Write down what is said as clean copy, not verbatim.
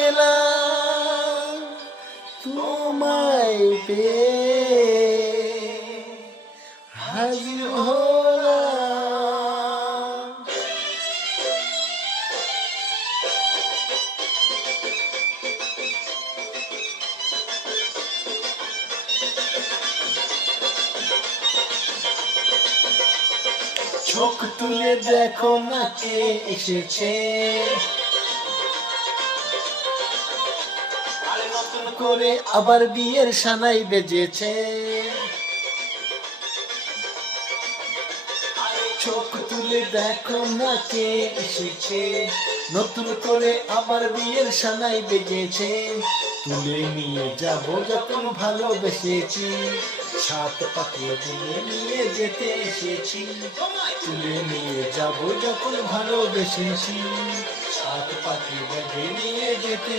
এলাম তোমায় পেয়ে হাজির হলাম। চোখ তুলে দেখো না কে এসেছে, নতুন করে আবার বিয়ের সানাই বেজেছে। চোখ তুলে দেখো না কে এসেছে, নতুন করে আবার বিয়ের সানাই বেজেছে। তুলে নিয়ে যাব যখন ভালোবেসেছি, সাত পাকে তুলে নিয়ে যেতে এসেছি। তুলে নিয়ে যাব যখন ভালোবেসেছি, সাত পাকে বেঁধে নিয়ে যেতে